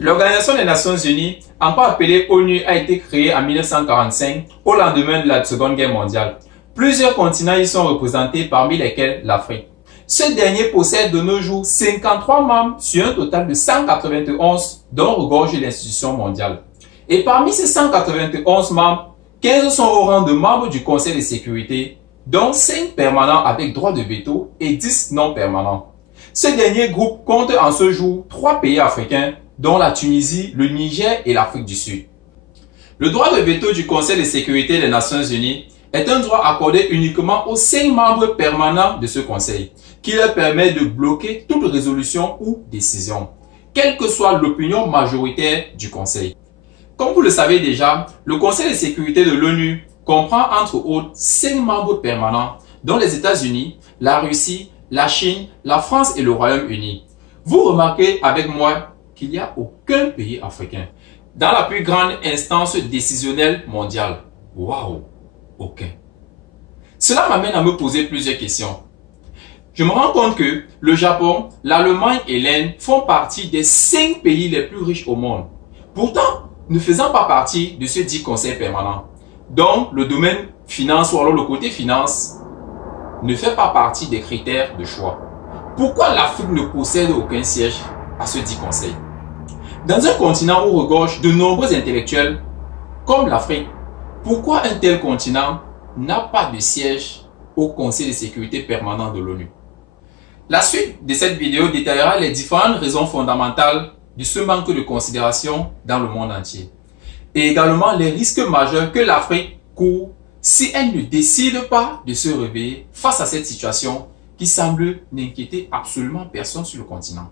L'Organisation des Nations Unies, encore appelée ONU, a été créée en 1945 au lendemain de la Seconde Guerre mondiale. Plusieurs continents y sont représentés, parmi lesquels l'Afrique. Ce dernier possède de nos jours 53 membres sur un total de 191 dont regorge l'institution mondiale. Et parmi ces 191 membres, 15 sont au rang de membres du Conseil de sécurité, dont 5 permanents avec droit de veto et 10 non permanents. Ce dernier groupe compte en ce jour 3 pays africains, dont la Tunisie, le Niger et l'Afrique du Sud. Le droit de veto du Conseil de sécurité des Nations Unies est un droit accordé uniquement aux 5 membres permanents de ce Conseil, qui leur permet de bloquer toute résolution ou décision, quelle que soit l'opinion majoritaire du Conseil. Comme vous le savez déjà, le Conseil de sécurité de l'ONU comprend entre autres 5 membres permanents, dont les États-Unis, la Russie, la Chine, la France et le Royaume-Uni. Vous remarquez avec moi qu'il n'y a aucun pays africain dans la plus grande instance décisionnelle mondiale. Waouh, aucun. Cela m'amène à me poser plusieurs questions. Je me rends compte que le Japon, l'Allemagne et l'Inde font partie des 5 pays les plus riches au monde. Pourtant, ne faisant pas partie de ce dit conseil permanent, dont le domaine finance ou alors le côté finance ne fait pas partie des critères de choix. Pourquoi l'Afrique ne possède aucun siège à ce dit conseil? Dans un continent où regorge de nombreux intellectuels, comme l'Afrique, pourquoi un tel continent n'a pas de siège au Conseil de sécurité permanent de l'ONU? La suite de cette vidéo détaillera les différentes raisons fondamentales de ce manque de considération dans le monde entier, et également les risques majeurs que l'Afrique court si elle ne décide pas de se réveiller face à cette situation qui semble n'inquiéter absolument personne sur le continent.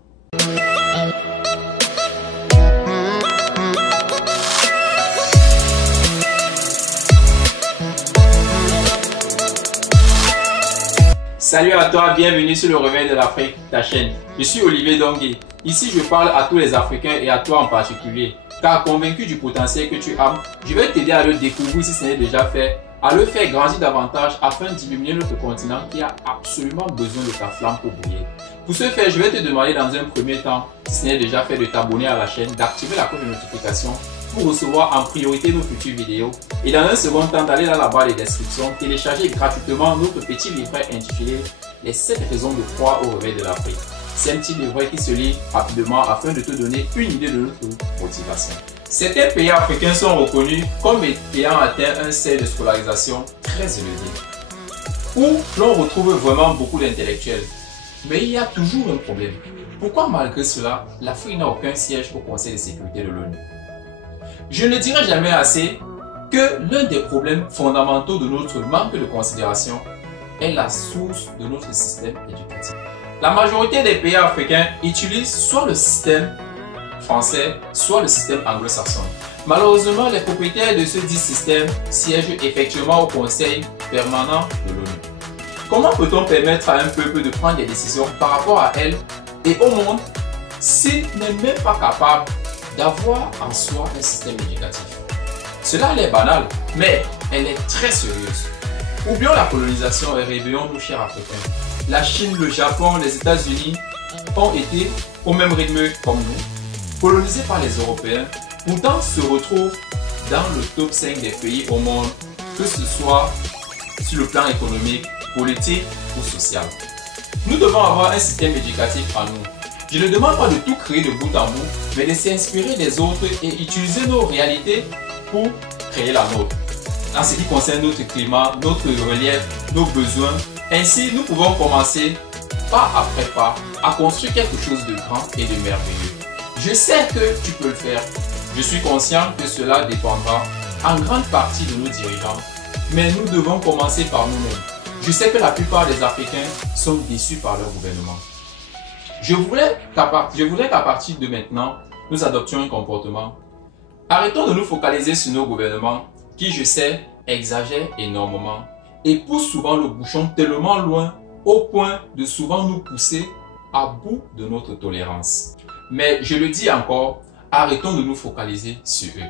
Salut à toi, bienvenue sur le Réveil de l'Afrique, ta chaîne. Je suis Olivier Dongui. Ici, je parle à tous les Africains et à toi en particulier. Car convaincu du potentiel que tu as, je vais t'aider à le découvrir si ce n'est déjà fait, à le faire grandir davantage afin d'illuminer notre continent qui a absolument besoin de ta flamme pour briller. Pour ce faire, je vais te demander dans un premier temps, si ce n'est déjà fait, de t'abonner à la chaîne, d'activer la cloche de notification pour recevoir en priorité nos futures vidéos. Et dans un second temps, d'aller dans la barre de description, télécharger gratuitement notre petit livret intitulé « Les 7 raisons de croire au réveil de l'Afrique ». C'est un petit livret qui se lit rapidement afin de te donner une idée de notre motivation. Certains pays africains sont reconnus comme ayant atteint un seuil de scolarisation très élevé, où l'on retrouve vraiment beaucoup d'intellectuels. Mais il y a toujours un problème. Pourquoi malgré cela, l'Afrique n'a aucun siège au Conseil de sécurité de l'ONU? Je ne dirai jamais assez que l'un des problèmes fondamentaux de notre manque de considération est la source de notre système éducatif. La majorité des pays africains utilisent soit le système français, soit le système anglo-saxon. Malheureusement, les propriétaires de ce dit système siègent effectivement au Conseil permanent de l'ONU. Comment peut-on permettre à un peuple de prendre des décisions par rapport à elle et au monde s'il n'est même pas capable d'avoir en soi un système éducatif? Cela est banal, mais elle est très sérieuse. Oublions la colonisation et réveillons nos chers Africains. La Chine, le Japon, les États-Unis ont été, au même rythme comme nous, colonisés par les Européens, pourtant se retrouvent dans le top 5 des pays au monde, que ce soit sur le plan économique, politique ou social. Nous devons avoir un système éducatif en nous. Je ne demande pas de tout créer de bout en bout, mais de s'inspirer des autres et utiliser nos réalités pour créer la nôtre. En ce qui concerne notre climat, notre relief, nos besoins, ainsi nous pouvons commencer pas après pas à construire quelque chose de grand et de merveilleux. Je sais que tu peux le faire. Je suis conscient que cela dépendra en grande partie de nos dirigeants, mais nous devons commencer par nous-mêmes. Je sais que la plupart des Africains sont déçus par leur gouvernement. Je voulais qu'à partir de maintenant, nous adoptions un comportement. Arrêtons de nous focaliser sur nos gouvernements qui, je sais, exagèrent énormément et poussent souvent le bouchon tellement loin au point de souvent nous pousser à bout de notre tolérance. Mais je le dis encore, arrêtons de nous focaliser sur eux.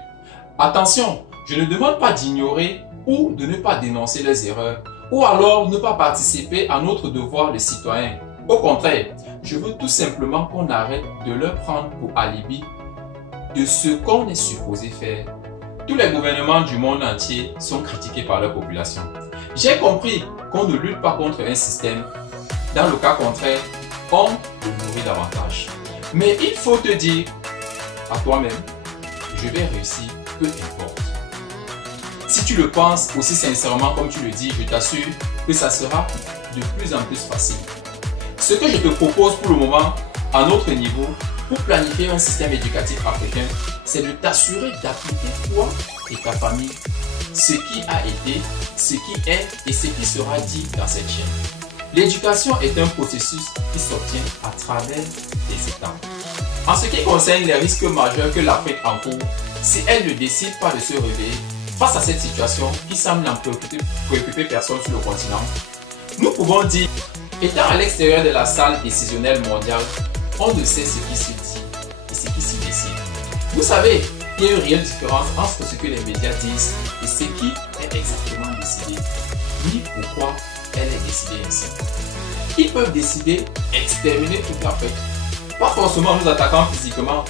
Attention, je ne demande pas d'ignorer ou de ne pas dénoncer leurs erreurs ou alors ne pas participer à notre devoir de citoyen. Au contraire, je veux tout simplement qu'on arrête de leur prendre pour alibi de ce qu'on est supposé faire. Tous les gouvernements du monde entier sont critiqués par leur population. J'ai compris qu'on ne lutte pas contre un système. Dans le cas contraire, on le nourrit davantage. Mais il faut te dire à toi-même, je vais réussir, peu importe. Si tu le penses aussi sincèrement comme tu le dis, je t'assure que ça sera de plus en plus facile. Ce que je te propose pour le moment, à notre niveau, pour planifier un système éducatif africain, c'est de t'assurer d'appliquer toi et ta famille ce qui a été, ce qui est et ce qui sera dit dans cette chaîne. L'éducation est un processus qui s'obtient à travers des étapes. En ce qui concerne les risques majeurs que l'Afrique encourt, si elle ne décide pas de se réveiller face à cette situation qui semble n'en préoccuper personne sur le continent, nous pouvons dire, étant à l'extérieur de la salle décisionnelle mondiale, on ne sait ce qui se dit et ce qui s'y décide. Vous savez, il y a une réelle différence entre ce que les médias disent et ce qui est exactement décidé, ni pourquoi elle est décidée ainsi. Ils peuvent décider d'exterminer toute l'Afrique, pas forcément en nous attaquant physiquement,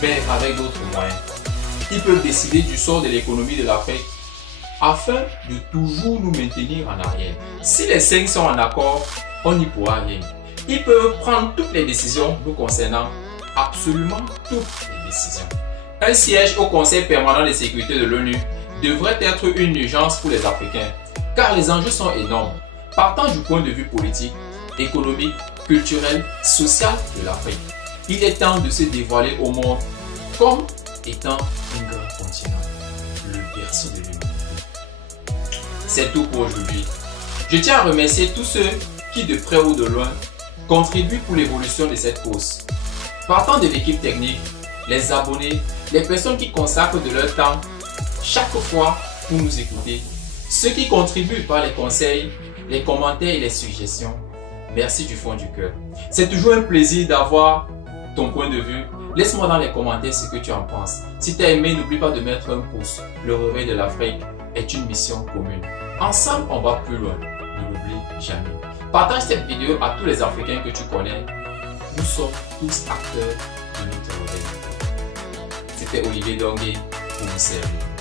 mais avec d'autres moyens. Ils peuvent décider du sort de l'économie de l'Afrique afin de toujours nous maintenir en arrière. Si les 5 sont en accord, on n'y pourra rien. Ils peuvent prendre toutes les décisions nous concernant, absolument toutes les décisions. Un siège au Conseil permanent de sécurité de l'ONU devrait être une urgence pour les Africains, car les enjeux sont énormes, partant du point de vue politique, économique, culturel, social de l'Afrique. Il est temps de se dévoiler au monde comme étant un grand continent, le berceau de l'humanité. C'est tout pour aujourd'hui. Je tiens à remercier tous ceux qui, de près ou de loin, contribuent pour l'évolution de cette cause. Partant de l'équipe technique, les abonnés, les personnes qui consacrent de leur temps chaque fois pour nous écouter, ceux qui contribuent par les conseils, les commentaires et les suggestions, merci du fond du cœur. C'est toujours un plaisir d'avoir ton point de vue. Laisse-moi dans les commentaires ce que tu en penses. Si tu as aimé, n'oublie pas de mettre un pouce. Le réveil de l'Afrique est une mission commune. Ensemble, on va plus loin. Ne l'oublie jamais. Partage cette vidéo à tous les Africains que tu connais. Nous sommes tous acteurs de notre réveil. C'était Olivier Dongué pour nous servir.